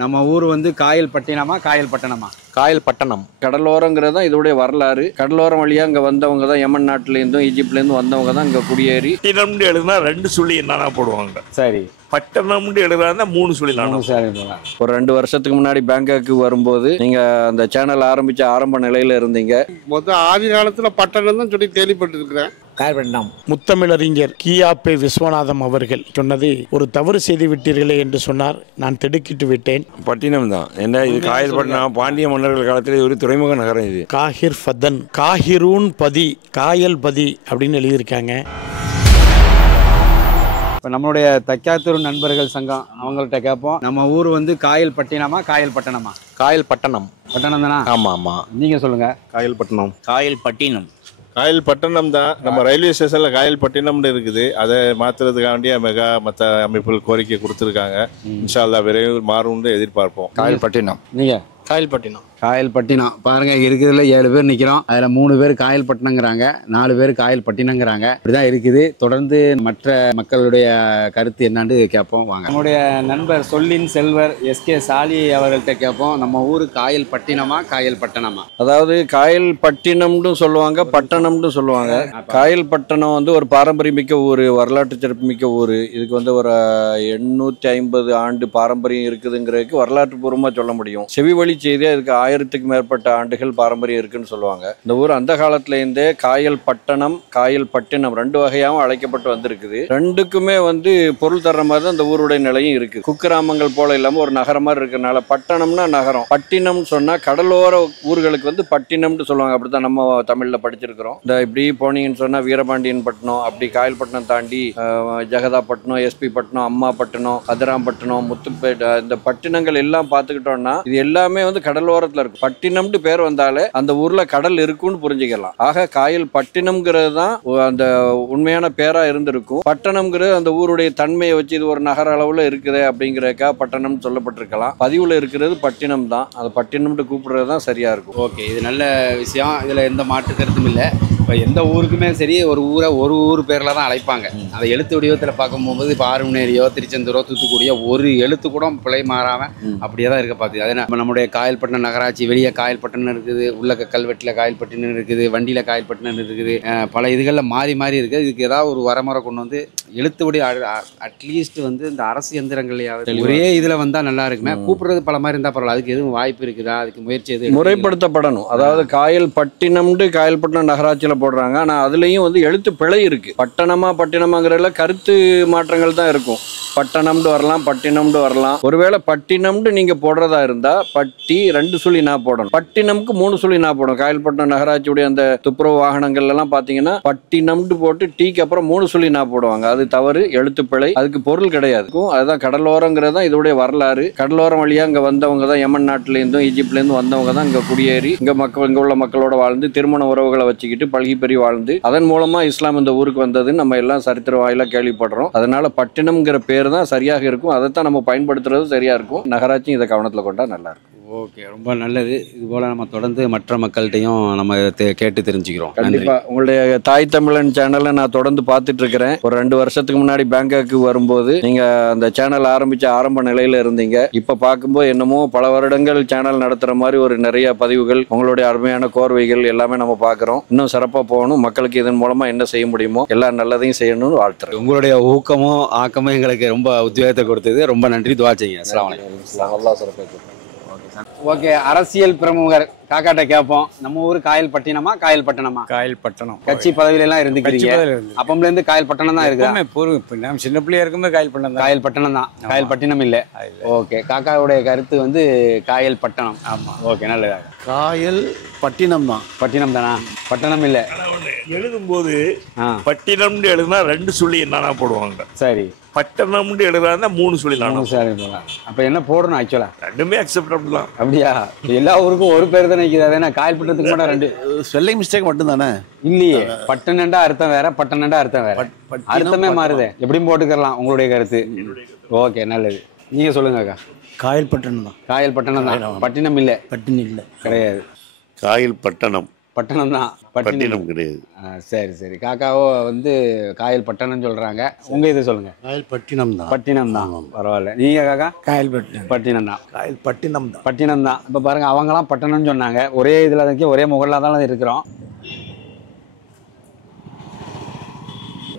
நம்ம ஊர் வந்து காயல் பட்டினமா காயல் பட்டணமா? காயல் பட்டணம். கடலோரங்கிறது தான் இதோடைய வரலாறு. கடலோரம் வழியாக இங்கே வந்தவங்க தான் யமன் நாட்டிலேருந்தும் ஈஜிப்ட்லேருந்து வந்தவங்க தான் இங்கே குடியேறி. பட்டினம்னு எழுதுனா 2 சுழி என்னன்னா போடுவாங்க. சரி. பட்டணம்னு எழுதுனா 3 சுழி நானும். ஒரு 2 வருஷத்துக்கு முன்னாடி பேங்காக்கு வரும்போது நீங்கள் அந்த சேனல் ஆரம்பித்த ஆரம்ப நிலையில் இருந்தீங்க. மொத்தம் ஆதி காலத்தில் பட்டணம் தான் சொல்லி கேள்விப்பட்டிருக்கிறேன். காயல்பட்டினம். முத்தமிழறிஞர் கியாபே விஸ்வநாதம் அவர்கள் சொன்னது ஒரு தவறு செய்து விட்டீர்களே என்று சொன்னார். நான் திடுக்கிட்டு விட்டேன். பட்டினம் தான் என்ன இது? காயல்பட்டினம் பாண்டிய மன்னர்கள் காலத்தில் ஒரு துறைமுக நகரம். இது காஹிர் ஃபதன், காஹிரூன் பதி, காயல் பதி அப்படின்னு எழுதியிருக்காங்க. இப்போ நம்மளுடைய தக்காத்தூர் நண்பர்கள் சங்கம் அவங்கள்ட்ட கேட்போம். நம்ம ஊர் வந்து காயல் பட்டினமா காயல் பட்டணமா? காயல் பட்டணம். பட்டணம் தானா? ஆமாம் ஆமாம். நீங்க சொல்லுங்க. காயல் பட்டணம். காயல் பட்டினம். காயல் பட்டணம் தான். நம்ம ரயில்வே ஸ்டேஷனில் காயல் பட்டினம்னு இருக்குது. அதை மாற்றுறதுக்காண்டிய மெகா மற்ற அமைப்புகள் கோரிக்கை கொடுத்துருக்காங்க. இன்ஷா அல்லாஹ் விரைவில் மாறும்னு எதிர்பார்ப்போம். காயல் பட்டினம். நீங்க? காயல் பட்டினம். காயல் பட்டினம். பாருங்க, இருக்கிறதுல 7 பேர் நிற்கிறோம். அதில் 3 பேர் காயல் பட்டினங்கிறாங்க, 4 பேர் காயல் பட்டினங்கிறாங்க. இப்படிதான் இருக்குது. தொடர்ந்து மற்ற மக்களுடைய கருத்து என்னான்னு கேட்போம் வாங்க. நம்முடைய நண்பர் சொல்லின் செல்வர் எஸ்கே சாலி அவர்கள்ட்ட கேட்போம். நம்ம ஊர் காயல் பட்டினமா காயல் பட்டணமா? அதாவது காயல் பட்டினம்னு சொல்லுவாங்க, பட்டணம்னு சொல்லுவாங்க. காயல் பட்டணம் வந்து ஒரு பாரம்பரியமிக்க ஊர், வரலாற்று சிறப்புமிக்க ஊர். இதுக்கு வந்து ஒரு 850 ஆண்டு பாரம்பரியம் இருக்குதுங்கிறதுக்கு வரலாற்று பூர்வமாக சொல்ல முடியும். செவி வழி செய்தியாக இதுக்கு 1000க்கும் மேற்பட்ட ஆண்டுகள் பாரம்பரியம் இருக்குன்னு சொல்லுவாங்க. இந்த ஊர் அந்த காலத்திலேருந்தே காயல் பட்டணம், காயல் பட்டினம் 2 வகையாகவும் அழைக்கப்பட்டு வந்திருக்குது. 2க்குமே வந்து பொருள் தர்ற மாதிரி தான் இந்த ஊருடைய நிலையும் இருக்கு. குக்கிராமங்கள் போல இல்லாமல் ஒரு நகரம் மாதிரி இருக்கிறனால பட்டணம்னா நகரம், பட்டினம்னு சொன்னா கடலோர ஊர்களுக்கு வந்து பட்டினம்னு சொல்லுவாங்க. அப்படித்தான் நம்ம தமிழ்ல படிச்சிருக்கிறோம். இந்த இப்படி போனீங்கன்னு சொன்னா வீரபாண்டியன் பட்டினம், அப்படி காயல்பட்டினம் தாண்டி ஜெகதாப்பட்டினம், எஸ்பி பட்டினம், அம்மா பட்டினம், அதிராம்பட்டினம், முத்துப்பேட்டை, இந்த பட்டினங்கள் எல்லாம் பார்த்துக்கிட்டோம்னா இது எல்லாமே வந்து கடலோரத்தில் இருக்கும். பட்டினம்னு பேர் வந்தாலே அந்த ஊர்ல கடல் இருக்குன்னு புரிஞ்சுக்கலாம். ஆக காயல் பட்டினம்ங்கிறது தான் அந்த உண்மையான பேரா இருந்திருக்கும். பட்டணம்ங்கிறது அந்த ஊருடைய தன்மையை வச்சு இது ஒரு நகர அளவுல இருக்குது அப்படிங்கிறக்கா பட்டணம் சொல்லப்பட்டிருக்கலாம். பதிவுல இருக்கிறது பட்டினம் தான். அது பட்டினம்னு கூப்பிடுறது தான் சரியா இருக்கும். ஓகே, இது நல்ல விஷயம். இதில் எந்த மாற்று கருத்தும் இல்லை. இப்போ எந்த ஊருக்குமே சரி ஒரு ஊரை ஒரு ஊர் பேரில் தான் அழைப்பாங்க. அதை எழுத்து வடிவத்தில் பார்க்கும்போது இப்போ ஆறுமுனேரியோ திருச்செந்தூரோ தூத்துக்குடியோ ஒரு எழுத்து கூட பிழை மாறாமல் அப்படியே தான் இருக்க பார்த்துது. அது நம்முடைய காயல்பட்டினம் நகராட்சி வெளியே காயல்பட்டினம் இருக்குது, உள்ள கல்வெட்டில் காயல்பட்டினம் இருக்குது, வண்டியில் காயல்பட்டினம் இருக்குது, பல இதுகளில் மாறி மாறி இருக்குது. இதுக்கு ஏதாவது ஒரு வரமுறை கொண்டு வந்து எழுத்துபடி அட்லீஸ்ட் வந்து இந்த அரசு எந்திரங்களையாவது ஒரே இதில் வந்தால் நல்லா இருக்குமே. கூப்பிடுறது பல மாதிரி இருந்தால் பரவாயில்ல. அதுக்கு எதுவும் வாய்ப்பு இருக்குதா? அதுக்கு முயற்சி எதுவும் முறைப்படுத்தப்படணும். அதாவது காயல் பட்டினம்னு காயல்பட்டினம் நகராட்சியில் போடுறாங்க. ஆனால் அதுலேயும் வந்து எழுத்து பிழை இருக்கு. பட்டணமா பட்டினமாங்கிறதுல கருத்து மாற்றங்கள் தான் இருக்கும். பட்டணம்னு வரலாம், பட்டினம்னு வரலாம். ஒருவேளை பட்டினம்னு நீங்க போடுறதா இருந்தா பட்டி 2 சுழி நான் போடணும், பட்டினம்க்கு 3 சுழி நான் போடணும். காயல்பட்டினம் நகராட்சியுடைய அந்த துப்புரவு வாகனங்கள் எல்லாம் பாத்தீங்கன்னா பட்டினம்னு போட்டு டீக்கு அப்புறம் 3 சுழி நான் போடுவாங்க. அது தவறு, எழுத்து பிழை, அதுக்கு பொருள் கிடையாது. அதுதான் கடலோரங்கிறது தான் இதோடைய வரலாறு. கடலோரம் வழியா இங்க வந்தவங்க தான் யமன் நாட்டிலேருந்தும் ஈஜிப்ட்லேருந்து வந்தவங்க தான் இங்க குடியேறி இங்க உள்ள மக்களோட வாழ்ந்து திருமண உறவுகளை வச்சுக்கிட்டு பழகி பெரிய வாழ்ந்து அதன் மூலமா இஸ்லாம் இந்த ஊருக்கு வந்ததுன்னு நம்ம எல்லாம் சரித்திர வாயில கேள்விப்படுறோம். அதனால பட்டினம்ங்கிற பேர் தான் சரியாக இருக்கும். அதைத்தான் நம்ம பயன்படுத்துறது சரியா இருக்கும். நகராட்சி இதை கவனத்துல கொண்டா நல்லா இருக்கும். ஓகே, ரொம்ப நல்லது. இது போல நம்ம தொடர்ந்து மற்ற மக்கள்கிட்டையும் நம்ம கேட்டு தெரிஞ்சுக்கிறோம். கண்டிப்பா உங்களுடைய தாய் தமிழன் சேனலை நான் தொடர்ந்து பார்த்துட்டு இருக்கிறேன். ஒரு 2 வருஷத்துக்கு முன்னாடி பேங்காக்கு வரும்போது நீங்க அந்த சேனல் ஆரம்பிச்ச ஆரம்ப நிலையில இருந்தீங்க. இப்ப பார்க்கும்போது என்னமோ பல வருடங்கள் சேனல் நடத்துற மாதிரி ஒரு நிறைய பதிவுகள், உங்களுடைய அருமையான கோர்வைகள் எல்லாமே நம்ம பார்க்குறோம். இன்னும் சிறப்பா போகணும். மக்களுக்கு இதன் மூலமா என்ன செய்ய முடியுமோ எல்லா நல்லதையும் செய்யணும்னு வாழ்த்துறேன். உங்களுடைய ஊக்கமும் ஆக்கமும் எங்களுக்கு ரொம்ப உத்வேகத்தை கொடுத்தது. ரொம்ப நன்றி. துவா செய்யுங்க. அஸ்ஸலாமு அலைக்கும். ஓகே, அரசியல் பிரமுகர் காக்காட்ட கேட்போம். நம்ம ஊர் காயல் பட்டினமா காயல் பட்டணமா? காயல் பட்டணம். கட்சி பதவியில எல்லாம் இருந்துக்கிறீங்க. அப்பம்ல இருந்து காயல் பட்டணம் தான் இருக்கு. நம்ம சின்ன பிள்ளையா இருக்குமே காயல் பட்டணம் தான். காயல் பட்டணம் தான், காயல் பட்டினம் இல்ல. ஓகே, காக்காவுடைய கருத்து வந்து காயல் பட்டணம். ஆமா, ஓகே, நல்லதாக. காயல் பட்டினம் தான். பட்டினம் தானா? பட்டணம் இல்ல. எழுதும்போது பட்டினம்னு எழுதுனா 2 சுழி என்னன்னா போடுவாங்க. சரி. பட்டணம்னு எழுதுனா 3 சுழி நானும். அப்ப என்ன போடணும் ஆக்சுவலா? 2மே அக்செப்டபிள் தான். அப்படியா? எல்லா ஊருக்கும் ஒரு பேர் தான் நிற்குது. அதே காயல் பட்டணத்துக்கு மட்டும் 2 ஸ்பெல்லிங் மிஸ்டேக் மட்டும் தானே? இல்லையே, பட்டணண்டா அர்த்தம் வேற, பட்டணண்டா அர்த்தம் வேற. அர்த்தமே மாறுதே. எப்படியும் போட்டுக்கலாம். உங்களுடைய கருத்து. ஓகே, நல்லது. நீங்க சொல்லுங்க அக்கா. காயல் பட்டணம் தான். காயல் பட்டணம் தான், பட்டினம் இல்ல. பட்டினம் இல்லை, கிடையாது. காயல் பட்டணம். பட்டணம் தான். பட்டினம் கிடையாது. சரி சரி. காக்காவோ வந்து காயல் பட்டணம் சொல்றாங்க. உங்க இதை சொல்லுங்க. காயல் பட்டினம் தான். பட்டினம் தான். பரவாயில்ல. நீங்க காக்கா? காயல் பட்டினம். பட்டினம் தான். காயல் பட்டினம் தான். பட்டினம் தான். இப்போ பாருங்க, அவங்கலாம் பட்டணம்னு சொன்னாங்க. ஒரே இதில் தான், ஒரே முகல்ல தான் இருக்கிறோம்.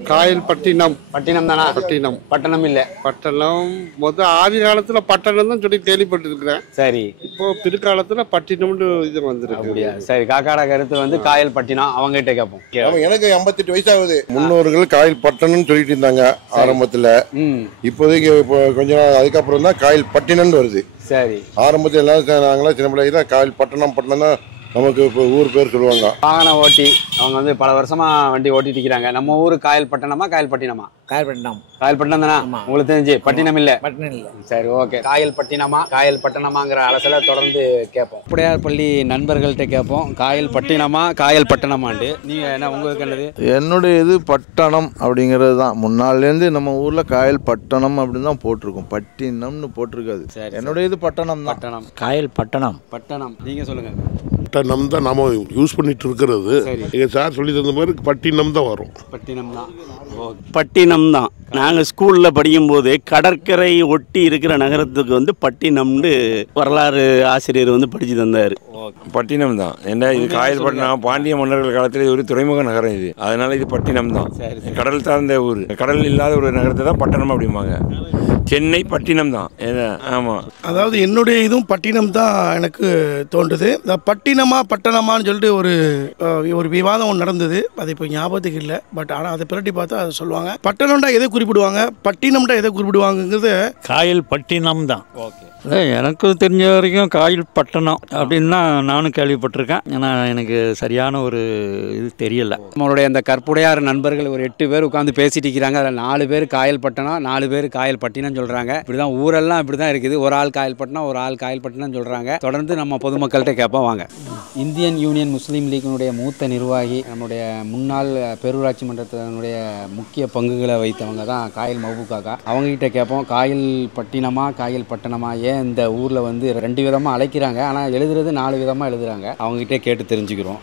காயல் பட்டினம். பட்டினம் தானா? பட்டினம். பட்டணம் இல்லை. பட்டணம் முதல் ஆதி காலத்துல பட்டணம் தான் சொல்லி கேள்விப்பட்டிருக்கிறேன். சரி. இப்போ பிற்காலத்துல பட்டினம்னு இது வந்திருக்கு. அப்படியா? சரி. காக்காட கருத்து வந்து காயல் பட்டினம். அவங்க கிட்ட கேட்போம். எனக்கு 58 வயசாகுது. முன்னோர்கள் காயல் பட்டணம்னு சொல்லிட்டு இருந்தாங்க ஆரம்பத்துல. இப்போதைக்கு கொஞ்ச நாள் அதுக்கப்புறம் தான் காயல் பட்டினம்னு வருது. சரி. ஆரம்பத்தில் எல்லாரும் நாங்களாம் சின்ன பிள்ளைங்க தான் காயல் பட்டணம் தான் நமக்கு இப்போ ஊர் பேர் சொல்லுவாங்க. வாகன ஓட்டி அவங்க வந்து பல வருஷமா வண்டி ஓட்டிட்டு இருக்கிறாங்க. நம்ம ஊரு காயல் பட்டணமா காயல் பட்டினமா? காயல் பட்டினம். காயல் பட்டினம் தானா? உங்களுக்கு தெரிஞ்சு பட்டினம் இல்ல? பட்டினம் இல்லை. சரி, ஓகே. காயல் பட்டினமா காயல் பட்டணமாங்கிற அலசல தொடர்ந்து கேட்போம். புடையார் பள்ளி நண்பர்கள்ட்ட கேட்போம், காயல் பட்டினமா காயல் பட்டணமாண்டு. நீங்க என்ன, உங்களுக்கு என்னது? என்னுடைய இது பட்டணம் அப்படிங்கிறது தான். முன்னாலேருந்து நம்ம ஊர்ல காயல் பட்டணம் அப்படின்னு தான் போட்டிருக்கோம், பட்டினம்னு போட்டிருக்காது. என்னுடைய இது பட்டணம் தான். பட்டணம். காயல் பட்டணம். பட்டணம். நீங்க சொல்லுங்க. பட்டணம் தான் நாம யூஸ் பண்ணிட்டு இருக்கிறது. எங்க சார் சொல்லி தந்த மாதிரி பட்டினம் தான் வரும். பட்டினம் தான். பட்டினம் தான். நாங்கள் ஸ்கூலில் படிக்கும்போது கடற்கரை ஒட்டி இருக்கிற நகரத்துக்கு வந்து பட்டினம்னு வரலாறு ஆசிரியர் வந்து படித்து தந்தார். பட்டினம் தான். ஏன்னா இது காயல் பட்டினம் பாண்டிய மன்னர்கள் காலத்தில் இது ஒரு துறைமுக நகரம் இது. அதனால இது பட்டினம் தான். கடல் சார்ந்த ஊர், கடல் இல்லாத ஒரு நகரத்தை தான் பட்டணம் அப்படிம்பாங்க. சென்னை பட்டினம் தான். ஆமாம். அதாவது என்னுடைய இதுவும் பட்டினம் தான் எனக்கு தோன்றுது. பட்டினமா பட்டணமான்னு சொல்லிட்டு ஒரு விவாதம் ஒன்று நடந்தது. அது இப்போ ஞாபகத்துக்கு இல்லை. பட் ஆனால் அதை பிரட்டி பார்த்தா அதை சொல்லுவாங்க. பட்டணம்டா எதை குறிப்பிடுவாங்க, பட்டினம்டா எதை குறிப்பிடுவாங்கிறது காயல் பட்டினம் தான். ஓகே. எனக்கு தெரிஞ்ச வரைக்கும் காயல் பட்டணம் அப்படின்னு தான் நானும் கேள்விப்பட்டிருக்கேன். ஏன்னா எனக்கு சரியான ஒரு இது தெரியல. நம்மளுடைய அந்த கற்புடையார் நண்பர்கள் ஒரு 8 பேர் உட்காந்து பேசிட்டு இருக்கிறாங்க. அதில் 4 பேர் காயல் பட்டணம், 4 பேர் காயல் பட்டினம் சொல்கிறாங்க. இப்படி தான் ஊரெல்லாம் இப்படி தான் இருக்குது. ஒரு ஆள் காயல் பட்டினம், ஒரு ஆள் காயல் பட்டினம் சொல்கிறாங்க. தொடர்ந்து நம்ம பொதுமக்கள்கிட்ட கேட்போம் வாங்க. இந்தியன் யூனியன் முஸ்லீம் லீக்கினுடைய மூத்த நிர்வாகி, நம்முடைய முன்னாள் பேரூராட்சி மன்றத்தினுடைய முக்கிய பங்குகளை வைத்தவங்க தான் காயல் மஹபூப் காக்கா. அவங்ககிட்ட கேட்போம், காயல் பட்டினமா காயல் பட்டணமா, ஏன் இந்த ஊரில் வந்து 2 விதமாக அழைக்கிறாங்க, ஆனால் எழுதுறது 4 விதமாக எழுதுகிறாங்க. அவங்ககிட்ட கேட்டு தெரிஞ்சுக்கிறோம்.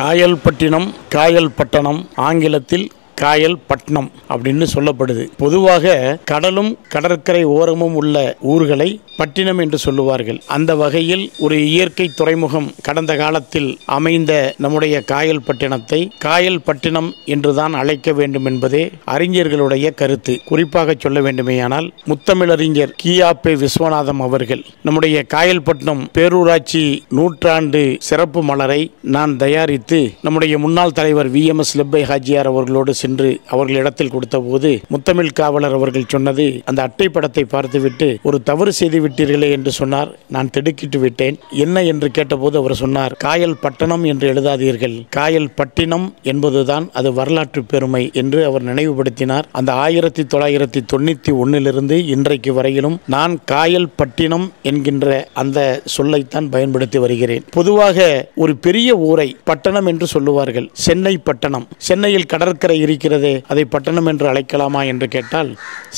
காயல் பட்டினம், காயல் பட்டணம் ஆங்கிலத்தில் காயல் பட்டணம் அப்படின்னு சொல்லப்படுது. பொதுவாக கடலும் கடற்கரை ஓரமும் உள்ள ஊர்களை பட்டினம் என்று சொல்லுவார்கள். அந்த வகையில் ஒரு இயற்கை துறைமுகம் கடந்த காலத்தில் அமைந்த நம்முடைய காயல் பட்டினத்தை காயல் பட்டினம் என்றுதான் அழைக்க வேண்டும் என்பதே அறிஞர்களுடைய கருத்து. குறிப்பாக சொல்ல வேண்டுமேயானால் முத்தமிழறிஞர் கியாபே விஸ்வநாதம் அவர்கள் நம்முடைய காயல் பட்டினம் பேரூராட்சி 100ஆண்டு சிறப்பு மலரை நான் தயாரித்து நம்முடைய முன்னாள் தலைவர் VMS லெப்பை ஹாஜியார் அவர்களோடு சென்று அவர்களிடத்தில் கொடுத்த போது முத்தமிழ் காவலர் அவர்கள் சொன்னது, அந்த அட்டை படத்தை பார்த்துவிட்டு ஒரு தவறு செய்து விட்டீர்களே என்று சொன்னார். நான் திடுக்கிட்டு விட்டேன். என்ன என்று கேட்டபோது அவர் சொன்னார், காயல் பட்டணம் என்று எழுதாதீர்கள், காயல் பட்டினம் என்பதுதான் அது வரலாற்று பெருமை என்று அவர் நினைவுபடுத்தினார். அந்த 1991 இன்றைக்கு வரையிலும் நான் காயல் பட்டினம் என்கின்ற அந்த சொல்லைத்தான் பயன்படுத்தி வருகிறேன். பொதுவாக ஒரு பெரிய ஊரை பட்டணம் என்று சொல்லுவார்கள். சென்னை பட்டணம், சென்னையில் கடற்கரை இருக்கிறதே, அதை பட்டணம் என்று அழைக்கலாமா என்று கேட்டால்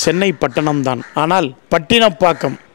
சென்னை பட்டணம் தான். ஆனால்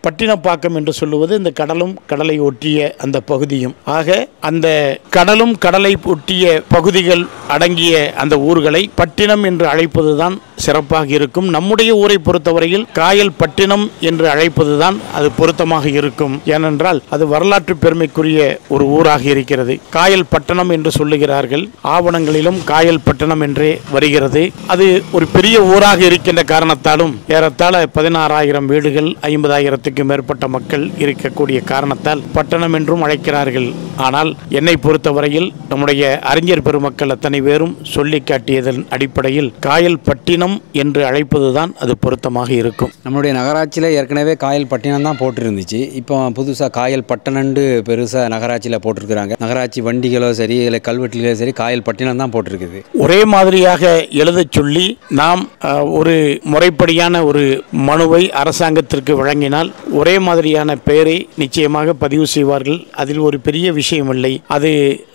பட்டினப்பாக்கம் என்று சொல்லுவது இந்த கடலும் கடலை ஒட்டிய அந்த பகுதியும். ஆக அந்த கடலும் கடலை ஒட்டிய பகுதிகள் அடங்கிய அந்த ஊர்களை பட்டினம் என்று அழைப்பதுதான் சிறப்பாக இருக்கும். நம்முடைய ஊரை பொறுத்தவரையில் காயல் பட்டினம் என்று அழைப்பதுதான் அது பொருத்தமாக இருக்கும். ஏனென்றால் அது வரலாற்று பெருமைக்குரிய ஒரு ஊராக இருக்கிறது. காயல் பட்டணம் என்று சொல்லுகிறார்கள், ஆவணங்களிலும் காயல் பட்டணம் என்றே வருகிறது. அது ஒரு பெரிய ஊராக இருக்கின்ற காரணத்தாலும் ஏறத்தாழ 16,000 வீடுகள், 50,000 மேற்பட்ட மக்கள் இருக்கக்கூடிய காரணத்தால் பட்டணம் என்றும் அழைக்கிறார்கள். ஆனால் என்னை பொறுத்தவரையில் நம்முடைய அறிஞர் பெருமக்கள் அத்தனை பேரும் சொல்லி காட்டியதன் அடிப்படையில் காயல் பட்டினம் என்று அழைப்பதுதான் அது பொருத்தமாக இருக்கும். நம்மளுடைய நகராட்சியில் ஏற்கனவே காயல் பட்டினம் தான் போட்டிருந்துச்சு. இப்போ புதுசாக காயல் பட்டணம்னு பெருசாக நகராட்சியில் போட்டிருக்கிறாங்க. நகராட்சி வண்டிகளோ சரி, இல்லை கல்வெட்டிலோ சரி, காயல் பட்டினம் தான் போட்டிருக்குது. ஒரே மாதிரியாக எழுத சொல்லி நாம் ஒரு முறைப்படியான ஒரு மனுவை அரசாங்கத்திற்கு வழங்கினால் ஒரே மாதிரியான பெயரை நிச்சயமாக பதிவு செய்வார்கள். அதில் ஒரு பெரிய விஷயம் இல்லை. அது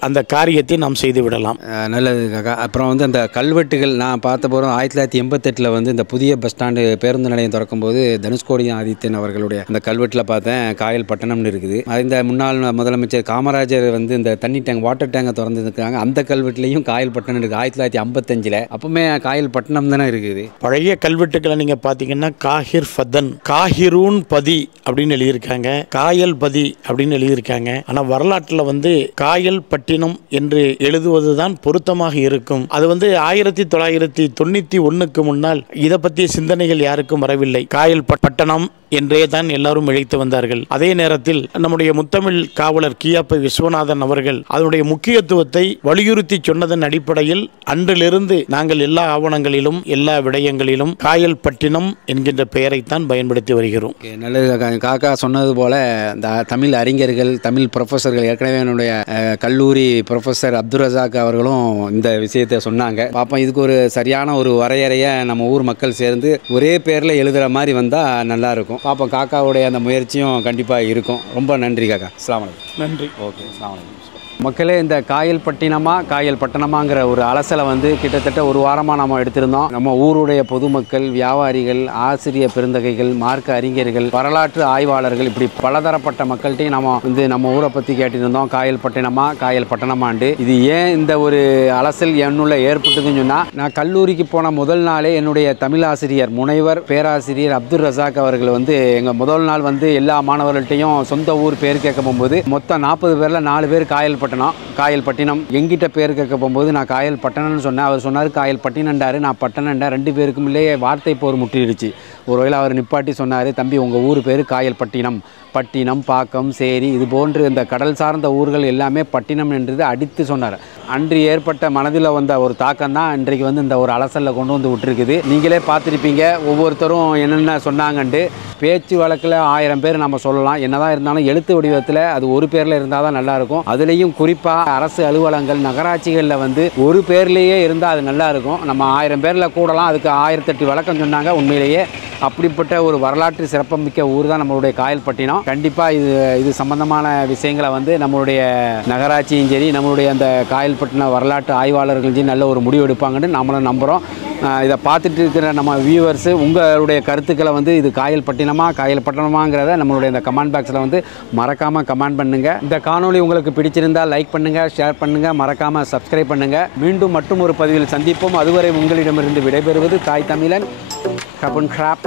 அந்த காரியத்தை நாம் செய்து விடலாம். நல்லது காக்கா. அப்புறம் வந்து அந்த கல்வெட்டுகள் நான் பார்த்த போகிறோம் 1988 வந்து இந்த புதிய பஸ் ஸ்டாண்டு பேருந்து நிலையம் திறக்கும்போது தனுஷ்கோடி ஆதித்யன் அவர்களுடைய அந்த கல்வெட்டில் பார்த்தேன் காயல் பட்டணம்னு இருக்குது. இந்த முன்னாள் முதலமைச்சர் காமராஜர் வந்து இந்த தண்ணி டேங்க் வாட்டர் டேங்கை திறந்துருக்காங்க. அந்த கல்வெட்டுலையும் காயல் பட்டணம் இருக்குது 1955. அப்பவுமே காயல் பட்டணம் தானே இருக்குது. பழைய கல்வெட்டுக்களை நீங்கள் பார்த்தீங்கன்னா காஹிர் ஃபதன், காஹிரூன் பதி அப்படின்னு எழுதியிருக்காங்க, காயல் பதி அப்படின்னு எழுதியிருக்காங்க. ஆனால் வரலாற்றில் வந்து காயல் பட்டினம் என்று எழுதுவதுதான் பொருத்தமாக இருக்கும். அது வந்து 1991 முன்னால் இதை பற்றிய சிந்தனைகள் யாருக்கும் வரவில்லை. காயல் பட்டணம் என்றே தான் எல்லாரும் இழைத்து வந்தார்கள். அதே நேரத்தில் நம்முடைய முத்தமிழ் காவலர் கியாப்பை விஸ்வநாதன் அவர்கள் அதனுடைய முக்கியத்துவத்தை வலியுறுத்தி சொன்னதன் அடிப்படையில் அன்றிலிருந்து நாங்கள் எல்லா ஆவணங்களிலும் எல்லா விடயங்களிலும் காயல் பட்டினம் என்கின்ற பெயரைத்தான் பயன்படுத்தி வருகிறோம். நல்லது காக்கா சொன்னது போல இந்த தமிழ் அறிஞர்கள் தமிழ் ப்ரொஃபஸர்கள் ஏற்கனவே என்னுடைய கல்லூரி ப்ரொஃபஸர் அப்துல் ரசாக் அவர்களும் இந்த விஷயத்தை சொன்னாங்க. பாப்போம் இதுக்கு ஒரு சரியான ஒரு வரையறையை நம்ம ஊர் மக்கள் சேர்ந்து ஒரே பேரில் எழுதுகிற மாதிரி வந்தால் நல்லாயிருக்கும். பாப்போம் காக்காவுடைய அந்த முயற்சியும் கண்டிப்பாக இருக்கும். ரொம்ப நன்றி காக்கா. அஸ்ஸலாமு அலைக்கும். நன்றி. ஓகே அஸ்ஸலாமு அலைக்கும். மக்களே இந்த காயல் பட்டினமா காயல் பட்டணமாங்கிற ஒரு அலசலை வந்து கிட்டத்தட்ட ஒரு வாரமாக நம்ம எடுத்திருந்தோம். நம்ம ஊருடைய பொதுமக்கள், வியாபாரிகள், ஆசிரிய பெருந்தகைகள், மார்க்க அறிஞர்கள், வரலாற்று ஆய்வாளர்கள், இப்படி பலதரப்பட்ட மக்கள்கிட்டையும் நம்ம வந்து நம்ம ஊரை பற்றி கேட்டிருந்தோம். காயல் பட்டினமா காயல் பட்டணமாண்டு இது ஏன் இந்த ஒரு அலசல் என்னுள்ள ஏற்பட்டதுன்னு சொன்னால், நான் கல்லூரிக்கு போன முதல் நாளே என்னுடைய தமிழ் ஆசிரியர் முனைவர் பேராசிரியர் அப்துல் ரசாக் அவர்கள் வந்து எங்கள் முதல் நாள் வந்து எல்லா மாணவர்கள்ட்டையும் சொந்த ஊர் பேர் கேட்க போகும்போது மொத்தம் 40 பேரில் 4 பேர் காயல் காயல் பட்டினம். எங்கிட்ட பேர் கேட்க போகும்போது நான் காயல் பட்டணம்னு சொன்னேன். அவர் சொன்னார் காயல் பட்டினண்டாரு, நான் பட்டணண்டா. 2 பேருக்கும் இல்லையே வார்த்தை போர் முட்டிடுச்சு. ஒருவேளை அவர் நிப்பாட்டி சொன்னார், தம்பி உங்கள் ஊர் பேர் காயல் பட்டினம். பட்டினம், பாக்கம், சேரி இது போன்று இந்த கடல் சார்ந்த ஊர்கள் எல்லாமே பட்டினம் என்றது அடித்து சொன்னார். அன்று ஏற்பட்ட மனதில் வந்த ஒரு தாக்கம் தான் இன்றைக்கு வந்து இந்த ஒரு அலசலில் கொண்டு வந்து விட்டுருக்குது. நீங்களே பார்த்துருப்பீங்க ஒவ்வொருத்தரும் என்னென்ன சொன்னாங்கன்ட்டு. பேச்சு வழக்கில் 1000 பேர் நம்ம சொல்லலாம். என்னதான் இருந்தாலும் எழுத்து வடிவத்தில் அது ஒரு பேரில் இருந்தால் தான் நல்லாயிருக்கும். அதுலேயும் குறிப்பாக அரசு அலுவலகங்கள் நகராட்சிகளில் வந்து ஒரு பேர்லேயே இருந்தால் அது நல்லாயிருக்கும். நம்ம 1000 பேரில் கூடலாம். அதுக்கு 1008 வழக்கம் சொன்னாங்க. உண்மையிலேயே அப்படிப்பட்ட ஒரு வரலாற்று சிறப்புமிக்க ஊர் தான் நம்மளுடைய காயல் பட்டினம். கண்டிப்பாக இது சம்பந்தமான விஷயங்களை வந்து நம்மளுடைய நகராட்சியும் சரி நம்மளுடைய அந்த காயல் பட்டின வரலாற்று ஆய்வாளர்களும் சரி நல்ல ஒரு முடிவு எடுப்பாங்கன்னு நம்மளும் நம்புகிறோம். இதை பார்த்துட்டு இருக்கிற நம்ம வியூவர்ஸு உங்களுடைய கருத்துக்களை வந்து இது காயல் பட்டினமா காயல் பட்டணமாங்கிறத நம்மளுடைய இந்த கமெண்ட் பாக்ஸில் வந்து மறக்காமல் கமெண்ட் பண்ணுங்கள். இந்த காணொலி உங்களுக்கு பிடிச்சிருந்தால் லைக் பண்ணுங்கள், ஷேர் பண்ணுங்கள், மறக்காமல் சப்ஸ்கிரைப் பண்ணுங்கள். மீண்டும் மற்றும் ஒரு பதிவில் சந்திப்போம். அதுவரை உங்களிடமிருந்து விடைபெறுவது தாய் தமிழன் கபுன் கிராப்.